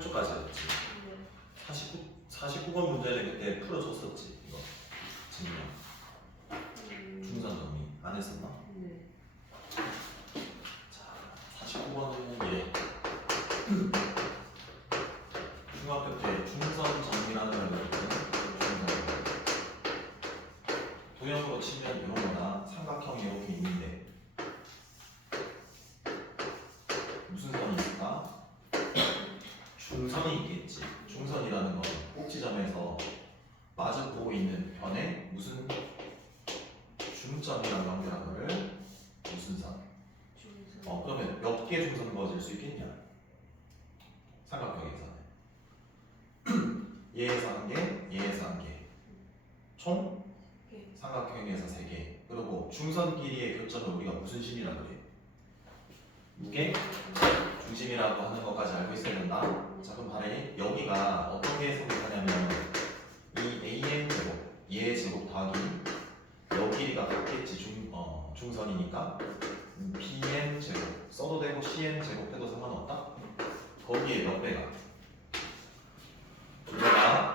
8초까지 하였지. 49번 문제는 그때 풀어줬었지. 이거 증명 중선 정리 안 했었나? 네. 자, 49번은 얘 중학교 때 중선 정리라는 걸 배웠거든. 중선 도형으로 치면 이런 거나 삼각형이 이렇게 있는데 무슨 선이 있을까? 중선이 있겠지. 중선이라는 건 꼭지점에서 마주 보고 있는 변에 무슨 중점이랑 연결한 거를 무슨 선? 그러면 몇 개 중선 그어질 수 있겠냐? 삼각형에서는 얘에서 한 개, 얘에서 한 개. 총 삼각형에서 3개. 그리고 중선끼리의 교점을 우리가 무슨 심이라 그래? 무게 중심이라고 하는 것까지 알고 있어야 된다. 자, 그럼 바로 여기가 어떤 게 성립하냐면 이 AM 제곱, 얘의 제곱 더하기 여 길이가 같겠지. 중선이니까 BM 제곱 써도 되고 CM 제곱 해도 상관없다. 거기에 몇 배가? 두 배가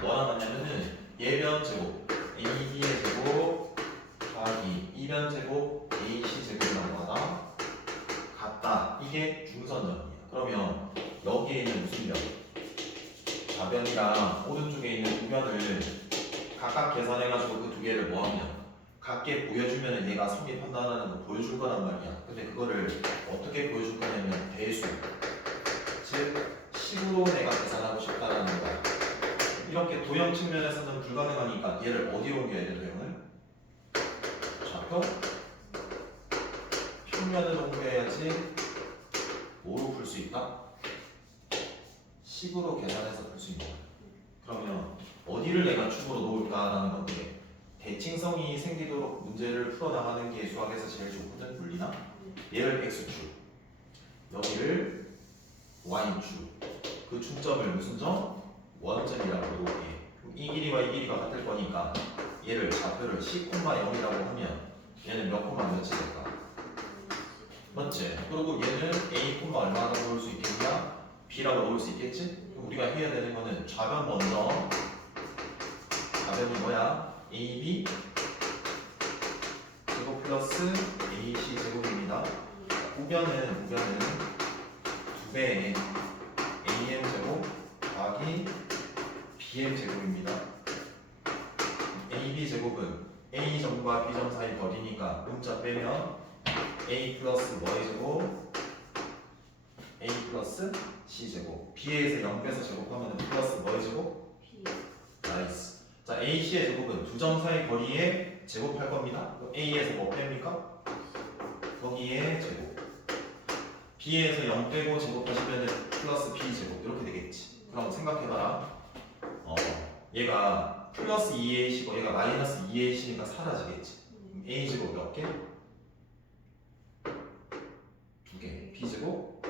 뭐랑 같냐면은 얘변 제곱 AB의 제곱 더하기 이변 제곱 AC 제곱이라고 하다. 같다. 이게 중선점이야. 그러면 여기에 있는 무슨 변? 좌변이랑 오른쪽에 있는 우변을 각각 계산해가지고 그 두 개를 뭐하면 같게 보여주면 얘가 성립한다는 거 보여줄 거란 말이야. 근데 그거를 어떻게 보여줄 거냐면 대수, 즉 식으로 내가 계산하고 싶다라는 거야. 이렇게 도형 측면에서는 불가능하니까 얘를 어디로 옮겨야 돼? 도형을 좌표 평면으로 옮겨야지. 뭐로 풀 수 있다? 식으로 계산해서 풀 수 있는 거야. 그러면 어디를 내가 축으로 놓을까라는 건데 대칭성이 생기도록 문제를 풀어나가는 게 수학에서 제일 좋거든. 물리나? 얘를 x축, 여기를 y축. 그 중점을 무슨 점? 원점이라고 놓을게. 이 길이와 이 길이가 같을 거니까 얘를 좌표를 10,0이라고 하면 얘는 몇 콤마 몇이 될까? 맞지? 그리고 얘는 a 콤마 얼마라고 놓을 수 있겠냐? b라고 놓을 수 있겠지? 그럼 우리가 해야 되는 거는 좌변 먼저. 좌변이 뭐야? ab 제곱 플러스 ac 제곱입니다. 우변은 2배의 am 제곱 더하기 bm 제곱입니다. ab 제곱은 a 점과 b 점 사이 거리니까 문자 빼면 a 플러스 뭐의 제곱? a 플러스 c 제곱. b에서 0 빼서 제곱하면 플러스 뭐의 제곱? 나이스. 자, AC의 제곱은 두 점 사이 거리에 제곱할 겁니다. A에서 뭐 뺍니까? 거기에 제곱. B에서 0 빼고 제곱하시면 플러스 B 제곱 이렇게 되겠지. 그럼 생각해봐라. 얘가 플러스 2AC고 얘가 마이너스 2AC니까 사라지겠지. 그럼 A 제곱 몇 개? 2개. B 제곱?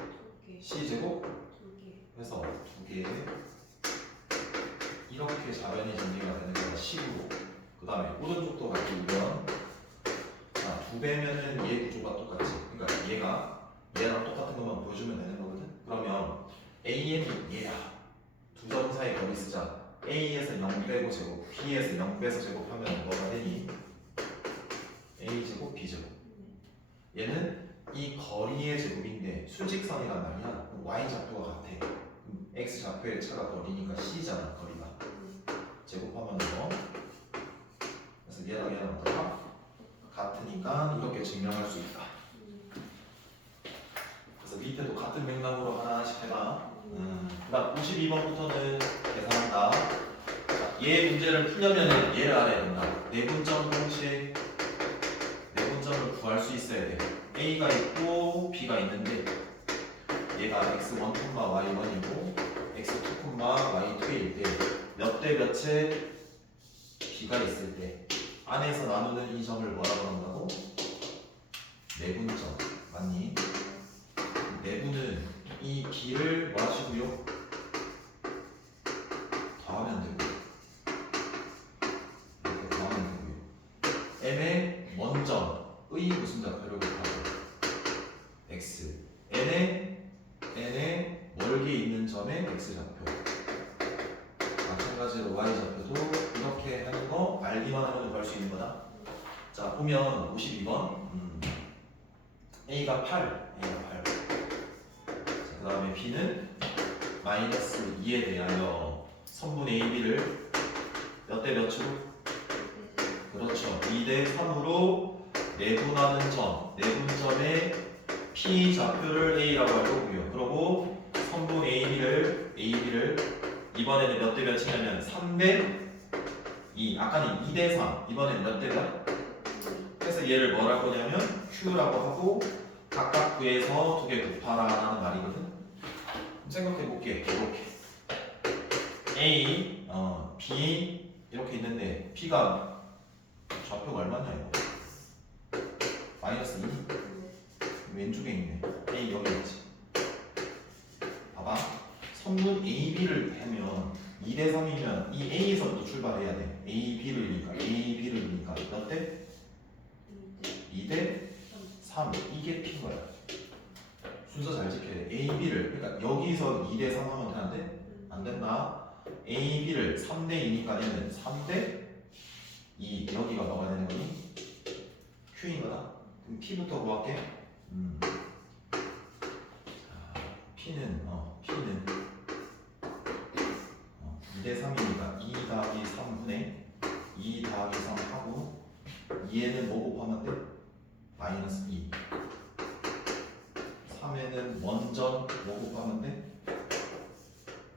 C 제곱? 2개. 그래서 2개. 이렇게 좌변이 정리가 되는 거가 식으로. 그 다음에 오른쪽도 같이 우변. 자, 2배면은 얘 구조가 똑같지. 그러니까 얘가 얘랑 똑같은 것만 보여주면 되는 거거든. 그러면 AM이 얘야. 두 점 사이 거리 쓰자. A에서 0 빼고 제곱, B에서 0 빼서 제곱하면 뭐가 되니? A 제곱, B 제곱. 얘는 이 거리의 제곱인데 수직선이란 말이야. Y 좌표가 같아. X 좌표의 차가 거리니까 C잖아. 거리가. 제곱하면 뭐? 그래서 얘랑 뭐가? 같으니까 이렇게 증명할 수 있다. 그래서 밑에도 같은 맥락으로 하나씩 해봐. 그 다음 52번부터는 계산한다. 자, 얘 문제를 풀려면 얘를 알아야 된다. 내분점 공식, 내분점을 구할 수 있어야 돼. A가 있고 B가 있는데 얘가 x1, y1이고 x2, y2일 때 몇 대 몇의 B가 있을 때 안에서 나누는 이 점을 뭐라고 한다고? 내분점. 맞니? 내분은 이 B를 뭐 하시고요? 더하면 되고요. 이렇게 더하면 되고요. M의 원점의 무슨 좌표를 곱하고 X N의 멀게 있는 점의 수 있는 거다. 자 보면 52번 A가 8 그 다음에 B는 마이너스 2에 대하여 선분 A, B를 몇 대 몇으로? 그렇죠. 2대 3으로 내분하는 점, 내분점의 P 좌표를 A라고 할 거고요. 그리고 선분 AB를 이번에는 몇 대 몇이냐면 3대 2. 아까는 2대 3. 이번에는 몇 대 몇? 그래서 얘를 뭘 할 거냐면 Q라고 하고 각각 구에서 두 개 곱하라 라는 말이거든. 생각해 볼게. 이렇게 A, B 이렇게 있는데 B가 좌표가 얼마냐 이거? 마이너스 2? 왼쪽에 있네. A 여기 있지. 봐봐. 선분 AB를 하면 2대 3이면 이 A에서부터 출발해야 돼. B를 넣으니까 몇 대? 2대 3. 이게 P인 거야. 순서 잘 지켜야 돼. AB를 그러니까 여기서 2대 3 하면 되는데 안 된다. AB를 3대 2니까 얘는 3대 2. 여기가 뭐가 되는 거니? Q인 거다. 그럼 P부터 구할게. P는 2대 3이니까 2 더하기 3분의 2 더하기 3 하고 2에는 뭐 곱하면 돼? 마이너스 2. 3에는 먼저 뭐 곱하면 돼?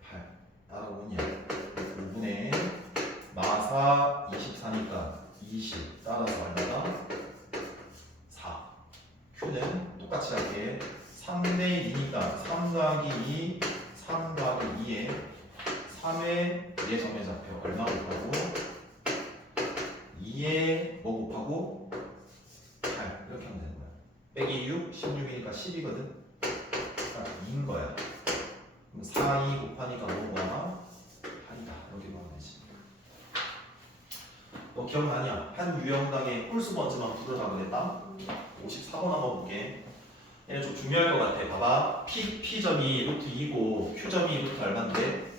8. 따라오냐? 5분의 마사 24니까 20 따라서 얼마다? 4. Q는 똑같이 할게. 3대 2니까 3 더하기 2 3 더하기 2에 3의 4점의 좌표 얼마 곱하고 2에 뭐 곱하고 8 이렇게 하면 되는 거야. 빼기 6, 16이니까 10이거든. 그러니까 2인 거야. 그럼 4, 2 곱하니까 뭐가 8이다. 이렇게 보면 되지. 너 기억나냐? 한 유형당의 홀수 번째만 부르라고 그랬다. 54번 한번 볼게. 얘는 좀 중요할 것 같아. 봐봐. P점이 루트 2고 Q점이 루트 얼마인데?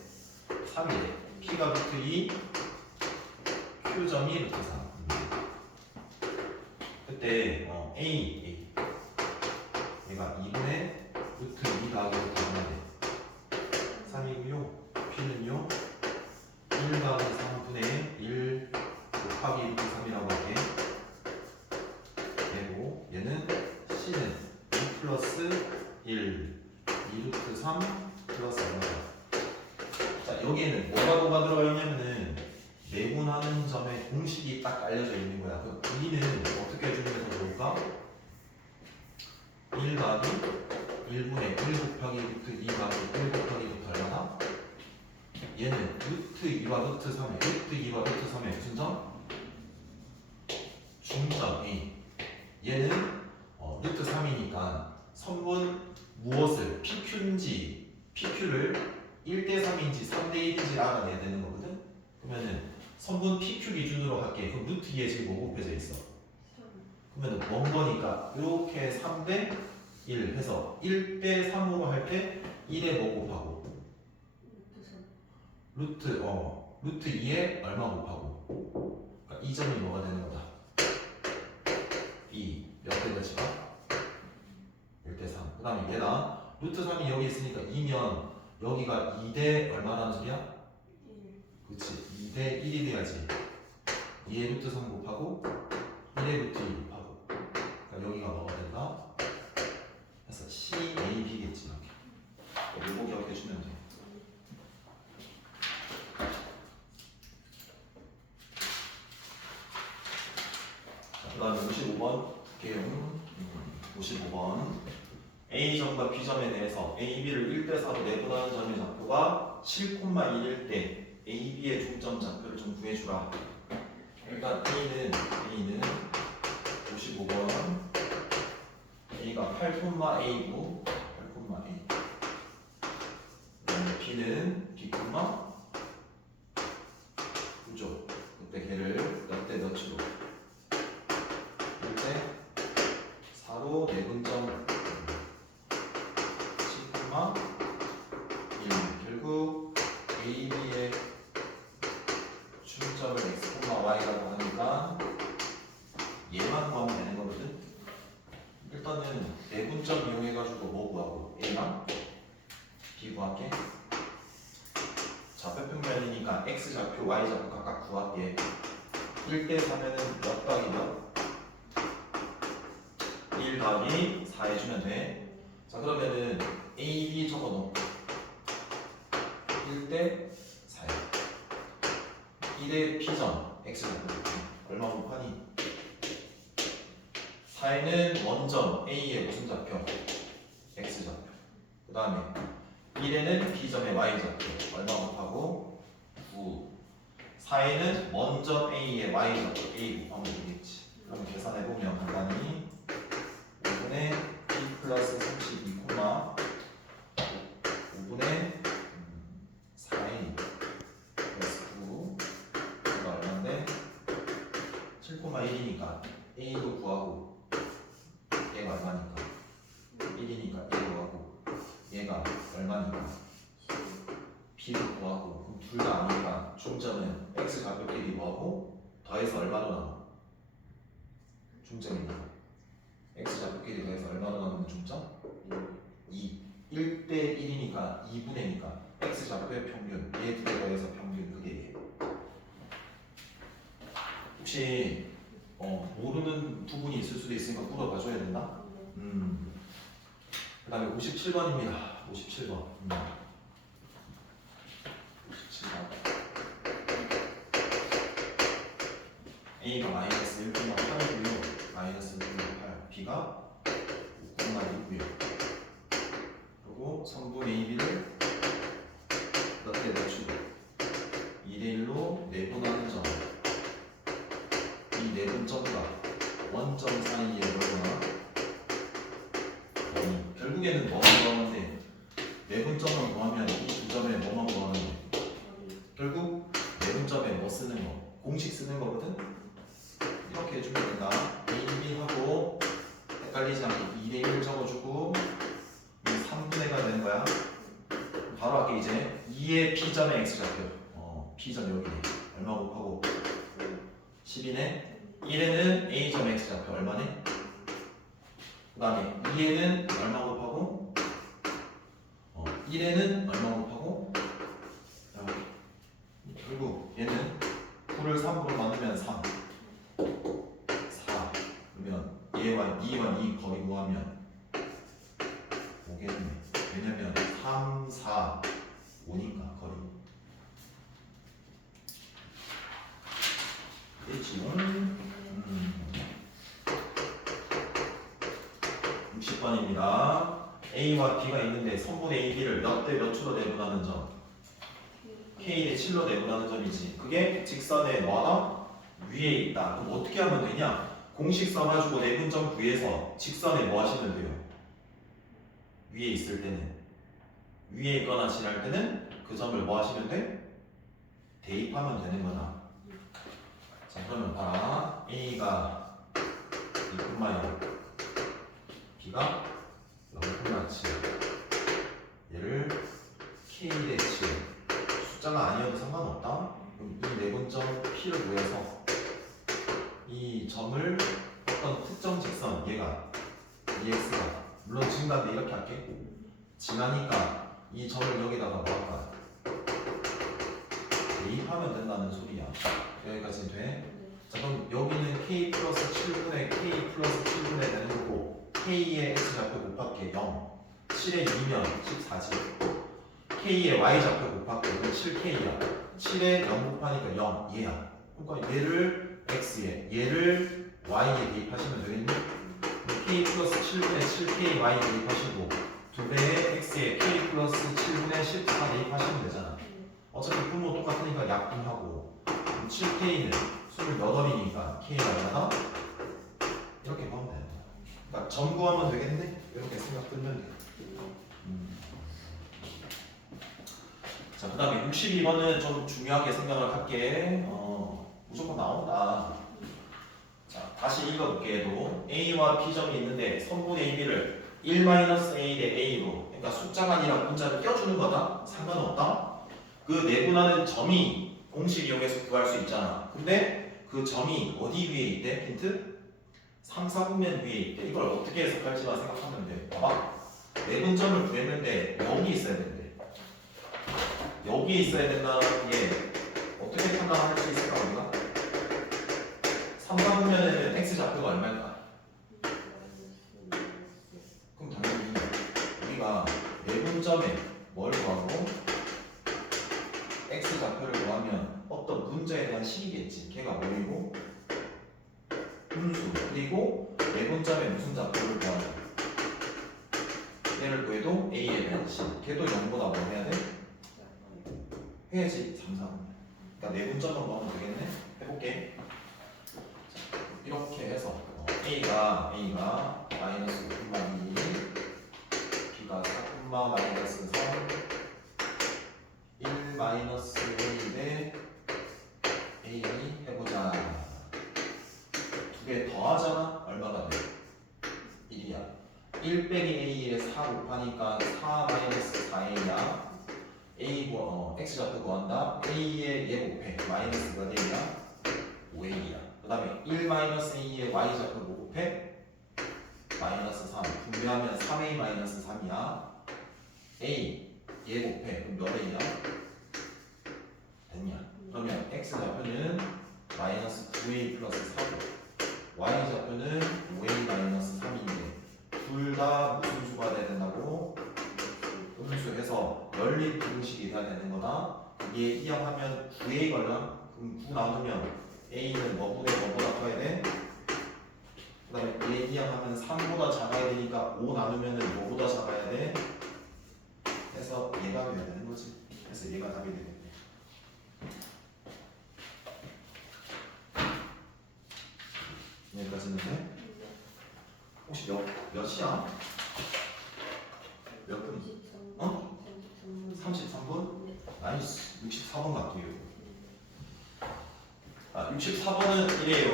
3이래. P가 루트 2, Q점이 루트 3. 그때 A 얘가 2분의 루트 2 더하기 루트 얼마인데? 3이고요. P는요 1 더하기 3분의 1 곱하기 루트 3이라고 할게. 되고 얘는 C는 2 플러스 1 2루트 3 플러스 얼마다? 자 여기에는 뭐가 들어가 있냐면은 내분하는 점에 공식이 딱 알려져 있는 거야. 그 B는 어떻게 해주는 게 더 좋을까? 1 더하기 1분의 1 곱하기 루트 2 더하기 1 곱하기 루트 얼마나? 얘는 루트 2와 루트 3의 루트 2와 루트 3의 무슨 점? 중점 A. 얘는 루트 3이니까 선분 무엇을 PQ를 1대 3인지 3대 1인지 알아내야 되는 거거든. 그러면은 선분 PQ 기준으로 할게. 그럼 루트 2에 지금 뭐 곱해져 있어? 그러면은 먼 거니까 이렇게 3대 1 해서 1대 3으로 할 때 1에 뭐 곱하고? 루트 2에 얼마 곱하고? 그러니까 이 점이 뭐가 되는 거다? 2 몇 대 몇이가? 1대 3. 그 다음에 얘랑 루트 3이 여기 있으니까 2면 여기가 2대 얼마라는 소리야? 1. 그치. 2대 1이 돼야지. 2의 루트 3 곱하고 1의 루트 2 곱하고. 그러니까 여기가 뭐가 된다? 그래서 C, A, B겠지. 이렇게. 요거 기억해 주면 돼. 그 다음에 55번 볼게요. 55번 A점과 B점에 대해서 A, B를 1대4로 내분하는 점의 좌표가 7,1일 때 A, B의 중점 좌표를 좀 구해주라. 일단 A는 55번 A가 8,A고 8,A. B는 B, 그죠? 그때 걔를 몇 대 몇으로? 1대 4로 내분점 7,1. 결국 A, B의 중점을 X y라고 하니까 얘만 구하면 되는 거거든. 일단은 내분점 이용해가지고 뭐 구하고 a랑 b 구할게. 좌표평면이니까 x좌표, y좌표 각각 구할게. 1대 4면은 몇 더하기 몇? 1 더하기 4 해주면 돼. 자 그러면은 a, b 적어놓고 1대 4야. 1의 p점 x좌표 얼마 곱하니? 4에는 원점 a의 무슨 좌표? x좌표. 그 다음에 1에는 b점의 y좌표 얼마 곱하고 9. 4에는 원점 a의 y좌표 a 곱하면 되겠지. 그럼 계산해보면 간단히 5분의 b 플러스 32, 5분의 4a 플러스 9 이거 얼마인데? 7,1이니까 a도 구하고 얘가 얼마니까? 1이니까 a 구하고 얘가 얼마니까? b도 구하고 그럼 둘 다 아니까 중점은 x 좌표끼리 구하고 더해서 얼마로 나와? 중점이니까 x 좌표끼리 더해서 얼마로 나오는 중점? 2. 1대 1이니까 2분의 2니까 x 좌표의 평균 얘 두 개 더해서 평균 그게 얘. 혹시 모르는 부분이 있을 수도 있으니까 물어봐줘야 된다? 그 다음에 57번입니다. 57번. 57번. A가 마이너스 1,8이고요. 마이너스 1,8. B가 5,2고요. 그리고 성분 AB를 몇 대 낮추고 2대 1로 내분하는 점. 이 내분점과 원점 사이에 얼마나 결국에는 뭐만 구하는데 내분점을 구하면 이 두 점에 뭐만 구하는데 결국 내분점에 뭐 쓰는 거? 공식 쓰는 거거든? 이렇게 해주면 된다. A, B하고 헷갈리지 않게 2대 1 적어주고 3분의 1가 되는 거야. 바로 할게 이제 2의 B점의 X좌표 B점 여기네. 얼마 곱하고 10이네. 1에는 A점 X좌표 얼마네? 그 다음에 2에는 얼마 곱하고 1에는 얼마 곱하고 결국 얘는 9를 3으로 나누면 3 4 그러면 얘와 2와 2 거리 구하면 5겠네. 왜냐면 3, 4, 5니까 거리 그렇지요. 60번입니다. A와 B가 있는데 선분 A, B를 몇 대 몇으로 내분하는 점? K 대 7로 내분하는 점이지. 그게 직선의 뭐다? 위에 있다. 그럼 어떻게 하면 되냐? 공식 써가지고 내분점 구해서 직선에 뭐 하시면 돼요? 위에 있을 때는 위에 있거나 지날 때는 그 점을 뭐 하시면 돼? 대입하면 되는 거다. 자 그러면 봐라. A가 2,0 B가 0,7 얘를 K 대 7 숫자가 아니어도 상관없다. 그럼 이 내분점 P를 구해서 이 점을 어떤 특정 직선 얘가 EX가 물론 지금까지 이렇게 할게. 지나니까 이 점을 여기다가 뭐 할까? 대입하면 된다는 소리야. 여기까지 돼? 자 그럼 여기는 K 플러스 7분의 K 플러스 7분의 되는 거고 K의 X좌표 곱할게 0 7의 2면 14지 K의 Y좌표 곱할게 그럼 7K야 7에 0 곱하니까 0 얘야. 그러니까 얘를 X에 얘를 Y에 대입하시면 되겠니? K 플러스 7분의 7K Y 대입하시고 두 배의 X에 K 플러스 7분의 14 대입하시면 되잖아. 어차피 분모 똑같으니까 약분하고 7K는 28이니까 K가 얼마다? 이렇게 보면 되는 거야. 그러니까 점 구하면 되겠네? 이렇게 생각 들면 돼. 자, 그 다음에 62번은 좀 중요하게 생각을 할게. 무조건 나온다. 자, 다시 읽어볼게요. A와 B점이 있는데 선분 AB를 1-A 대 A로 그러니까 숫자가 아니라 문자를 껴주는 거다. 상관없다. 그 내분하는 점이 공식 이용해서 구할 수 있잖아. 있잖아. 근데 그 점이 어디 위에 있대? 힌트? 3, 4분면 위에 있대. 이걸 어떻게 해석할지만 생각하면 돼. 봐봐. 내분점을 구했는데 여기 있어야 되는데 여기 있어야 된다는 게 어떻게 판단할 수 있을까 우리가? 3, 4분면에는 x 좌표가 얼마일까? 그럼 당연히 우리가 내분점에 뭘 구하고 x 좌표를 구하면 어떤 문자에 대한 식이겠지. 걔가 뭐이고 분수 그리고 내분점에 무슨 좌표를 구하냐. 얘를 구해도 a에 대한 식. 걔도 0보다 뭐 해야 돼? 해야지 3, 4분. 그러니까 내분점만 구하면 되겠네. 해볼게. 이렇게 해서 a가 마이너스 5,2 b가 4, 마이너스 3 1 마이너스 1인데 a 해보자. 두 개 더하잖아? 얼마가 돼? 1이야. 1 빼기 a에 4 곱하니까 4 마이너스 4a야. a x 좌표 구한다. a에 얘 곱해. 마이너스 몇 a야? 5a야. 그 다음에 1 마이너스 a에 y 좌표 뭐 곱해? 마이너스 3. 분배하면 3a 마이너스 3이야. a 얘 곱해. 그럼 몇 a야? 됐냐? 그러면 x 좌표는 마이너스 9a 플러스 4고 y 좌표는 5a 마이너스 3인데 둘 다 무슨 수가 돼야 된다고? 음수해서 연립 비공식이 돼야 되는 거다. 이게 이항하면 9a 걸려. 그럼 9 나누면 a는 뭐분의 뭐보다 커야 돼? 그 다음에 얘 이항하면 3보다 작아야 되니까 5 나누면 뭐보다 작아야 돼? 해서 얘가 돼야 되는 거지. 그래서 얘가 답이 되겠네. 여기까지는 돼? 혹시 몇 시야? 몇 분? 어? 33분? 나이스. 64번 갈게요. 64번은 이래요.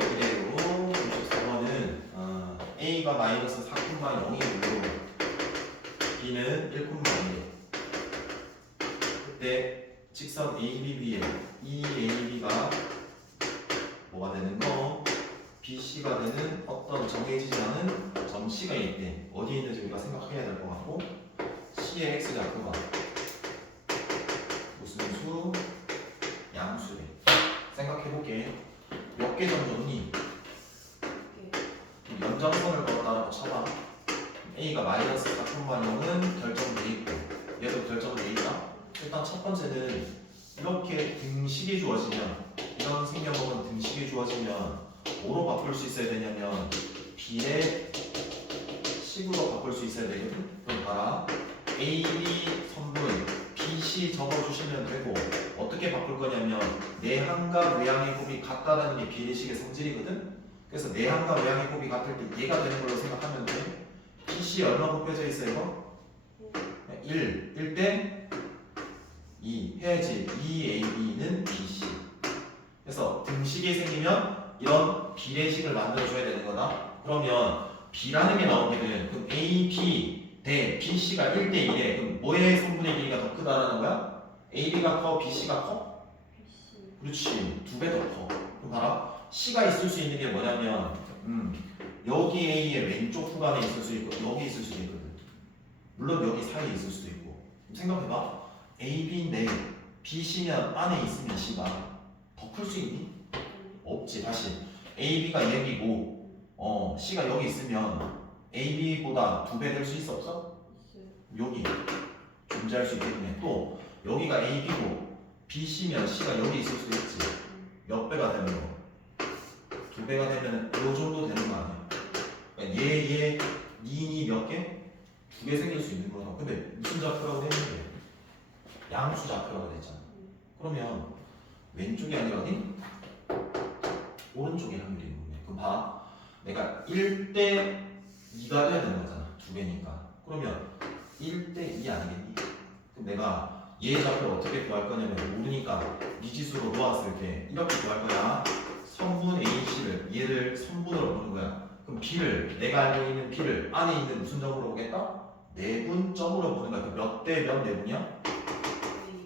64번은 A가 마이너스 4,0이고 B는 1,0. 그때 직선 ABB에 이 AB가 뭐가 되는 거? BC가 되는 어떤 정해지지 않은 점 C가 있대. 어디에 있는지 우리가 생각해야 될 것 같고 C의 X 좌표가 무슨 수? 양수래. 생각해볼게. 몇 개 정도니? 연장선을 걸었다라고 쳐봐. A가 마이너스 4,0은 결정돼 있고 얘도 결정돼 있다. 일단 첫 번째는 이렇게 등식이 주어지면 이런 생겨먹은 등식이 주어지면 뭐로 바꿀 수 있어야 되냐면 B의 식으로 바꿀 수 있어야 되거든. 그럼 봐라. A, B 선분 BC 적어주시면 되고 어떻게 바꿀 거냐면 내항과 외항의 곱이 같다라는 게 비례식의 성질이거든. 그래서 내항과 외항의 곱이 같을 때 얘가 되는 걸로 생각하면 돼. BC 얼마 곱해져 있어 이거? 1 대 2 해야지. 2AB는 BC. 그래서 등식이 생기면 이런 비례식을 만들어줘야 되는 거다. 그러면 B라는 게 나오거든. 그럼 AB 대 BC가 1대 1에 그럼 뭐의 성분의 길이가 더 크다라는 거야? AB가 커? BC가 커? 그렇지. 2배 더 커. 그럼 봐라. C가 있을 수 있는 게 뭐냐면 여기 A의 왼쪽 구간에 있을 수 있고 여기 있을 수도 있거든. 물론 여기 사이에 있을 수도 있고. 생각해봐. AB인데 BC면 안에 있으면 C가 더 클 수 있니? 없지. 다시 AB가 여기고 C가 여기 있으면 AB보다 2배 될 수 있어 없어? 여기 존재할 수 있기 때문에 또 여기가 AB고 BC면 C가 여기 있을 수도 있지. 몇 배가 되는 거? 2배가 되면 이 정도 되는 거 아니야? 그러니까 얘 니니 몇 개? 2개 생길 수 있는 거다. 근데 무슨 좌표라고 했는데? 양수 좌표라고 했잖아. 그러면 왼쪽이 아니라 어디? 오른쪽에 확률이 있는 거네. 그럼 봐. 내가 1대 2가 돼야 되는 거잖아. 2배니까. 그러면 1대 2 아니겠니? 그럼 내가 얘 좌표를 어떻게 구할 거냐면 모르니까 미지수로 놓았을 때 이렇게 구할 거야. 선분 AC를 얘를 선분으로 보는 거야. 그럼 B를 내가 알고 있는 B를 안에 있는 무슨 점으로 보겠다? 내분점으로 보는 거야. 몇 대 몇 내분이야?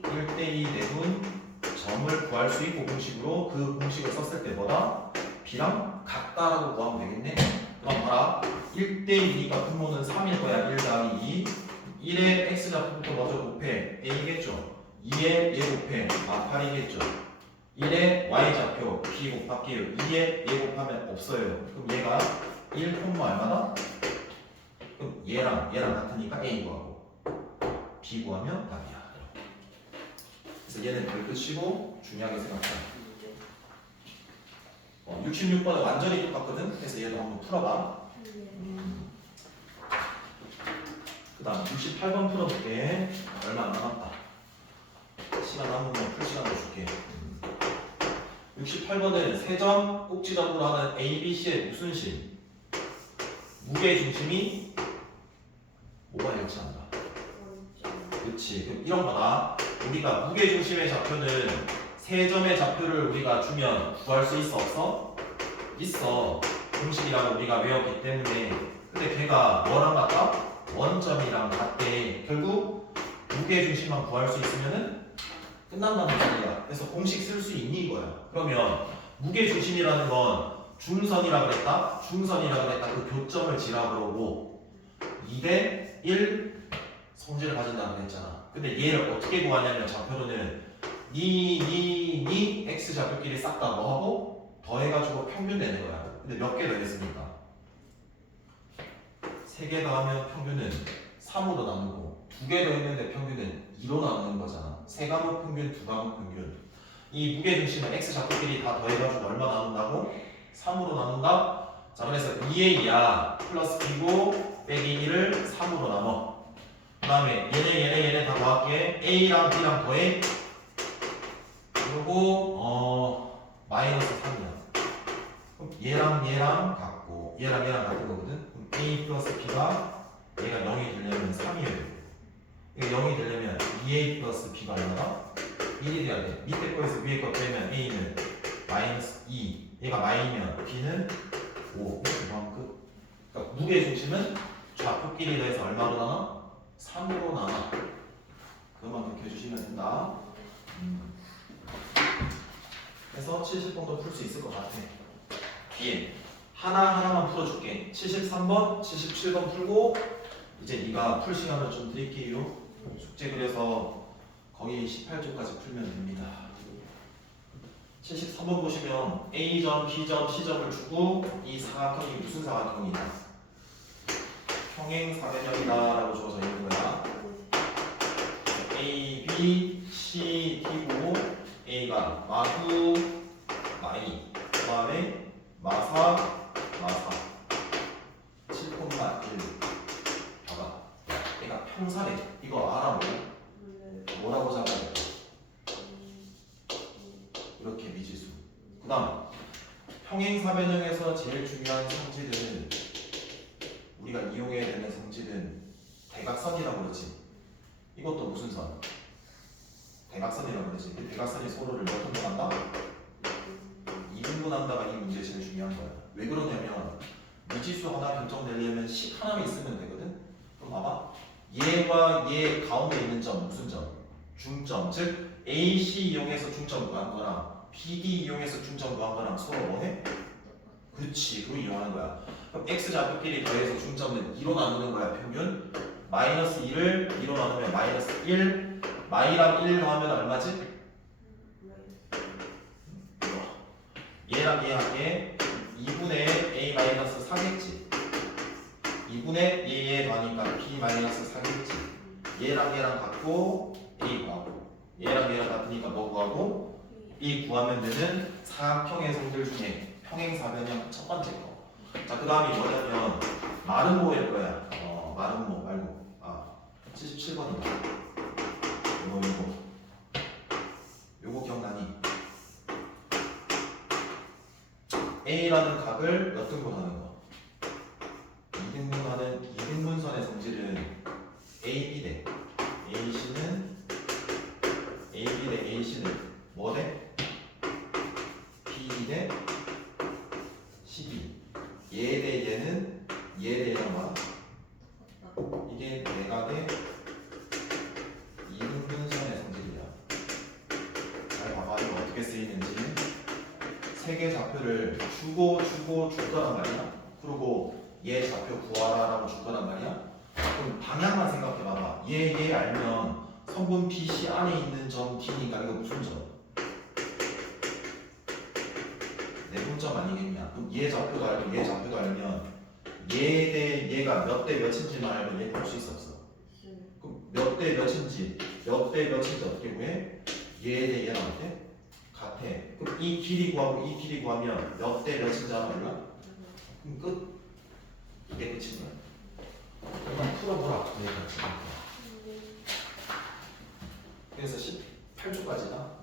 1대 2 내분 점. 점을 구할 수 있고 공식으로 그 공식을 썼을 때 뭐다? b랑 같다라고 구하면 되겠네. 그럼 봐라. 1대2니까 분모는 3일 거야. 1 더하기 2. 1에 x좌표부터 먼저 곱해. a겠죠. 2에 얘 곱해. 8이겠죠. 1에 y좌표 b 곱할게요. 2에 얘 곱하면 없어요. 그럼 얘가 1, 얼마다? 그럼 얘랑 같으니까 a 구하고 b 구하면 답이야. 그래서 얘는 별 끝이고 중요하게 생각해. 66번은 완전히 똑같거든. 그래서 얘도 한번 풀어봐. 그 다음 68번 풀어볼게. 얼마 안 남았다. 시간 남으면 풀 시간을 줄게. 68번은 세점 꼭지점으로 하는 ABC의 무슨 심? 무게중심이 뭐가 일치한다. 그렇지. 그럼 이런 거다. 우리가 무게중심의 좌표는 세 점의 좌표를 우리가 주면 구할 수 있어 없어? 있어. 공식이라고 우리가 외웠기 때문에. 근데 걔가 뭐랑 같다? 원점이랑 같대. 결국 무게중심만 구할 수 있으면은 끝난다는 소리야. 그래서 공식 쓸 수 있니 이거야. 그러면 무게중심이라는 건 중선이라 그랬다? 중선이라 그랬다. 그 교점을 지라 그러고 2대 1 성질을 가진다고 그랬잖아. 근데 얘를 어떻게 구하냐면 좌표로는 니 x 좌표끼리 싹 다 뭐하고 더해가지고 평균 내는 거야. 근데 몇 개 더했습니까? 3개 더하면 평균은 3으로 나누고 2개 더했는데 평균은 2로 나누는 거잖아. 3과목 평균, 2과목 평균. 이 무게중심은 x 좌표끼리 다 더해가지고 얼마 나눈다고? 3으로 나눈다? 자, 그래서 2의 2야 플러스 b고 빼기 1을 3으로 나눠. 그 다음에 얘네 다 더할게. a랑 b랑 더해. 그리고 마이너스 3이야. 그럼 얘랑 같고 얘랑 같은 거거든. 그럼 a 플러스 b가 얘가 0이 되려면 3이어야 이게 0이 되려면 2a 플러스 b가 얼마다? 1이 돼야 돼. 밑에 거에서 위에 거 빼면 a는 마이너스 2, 얘가 마이면 b는 5. 이만 끝. 그러니까 무게중심은 좌표끼리 더해서 얼마로 나눠? 3으로 나눠. 그것만 그렇게 해주시면 된다. 그래서 70번도 풀 수 있을 것 같아. 뒤에 하나만 풀어줄게. 73번, 77번 풀고 이제 네가 풀 시간을 좀 드릴게요. 숙제 그래서 거의 18쪽까지 풀면 됩니다. 73번 보시면 A점, B점, C점을 주고 이 사각형이 무슨 사각형이다? 평행사변형이다 라고 주어져 있는 거야. A, B, C, D고 A가 마구, 마이, 그 다음에 마사 7,1 봐봐. 얘가 평사래. 이거 알아 뭐라고 잡아야 돼? 이렇게 미지수. 그 다음 평행사변형에서 제일 중요한 성질은 우리가 이용해야 되는 성질은 대각선이라고 그러지. 이것도 무슨 선? 대각선이라고 그러지. 이 대각선이 서로를 몇 분분한다? 2분분한다가 이 문제 제일 중요한 거야. 왜 그러냐면 미지수 하나 결정되려면 식 하나만 있으면 되거든. 그럼 봐봐. 얘와 얘 가운데 있는 점 무슨 점? 중점. 즉 AC 이용해서 중점 구한 거랑 BD 이용해서 중점 구한 거랑 서로 뭐해? 그렇지. 그거 이용하는 거야. 그럼 x 좌표끼리 더해서 중점은 2로 나누는 거야. 평균. 마이너스 2를 2로 나누면 마이너스 1. 마이랑 1 더하면 얼마지? 얘랑 얘 할게. 2분의 a 마이너스 4겠지. 2분의 얘 더하니까 b 마이너스 4겠지. 얘랑 같고 a 구하고 얘랑 같으니까 뭐 구하고 b 구하면 되는 사각형의 성질 중에 평행사변형 첫 번째 거. 자, 그 다음이 뭐냐면 마름모일 거야. 마름모 말고 77번이다. 요거 기억나니? A라는 각을 몇 등분하는 거? 2등분하는 2등분선의 성질은 AB 대 AC는 뭐 대? BD 대 CD. 얘 대 얘는 얘 대 얘랑 이게 내각의 2등분선의 성질이야. 잘 봐봐요. 좌표를 주고 줄 거란 말이야. 그리고 얘 좌표 구하라라고 줄 거란 말이야. 그럼 방향만 생각해 봐봐. 얘 알면 성분 BC 안에 있는 점 D니까 이거 무슨 점? 내분점 아니겠냐? 그럼 얘 좌표도 알고 얘 좌표도 알면 얘 대 얘가 몇 대 몇인지만 알면 얘 볼 수 있어 없어? 그럼 몇 대 몇인지 어떻게 구해? 얘 대 얘랑 어때? 같아. 그럼 이 길이 구하고 이 길이 구하면 몇 대 몇인지 알아 몰라? 그럼 끝. 이게 끝인 거야. 그냥 풀어보라. 여기까지. 그래서 18초까지다.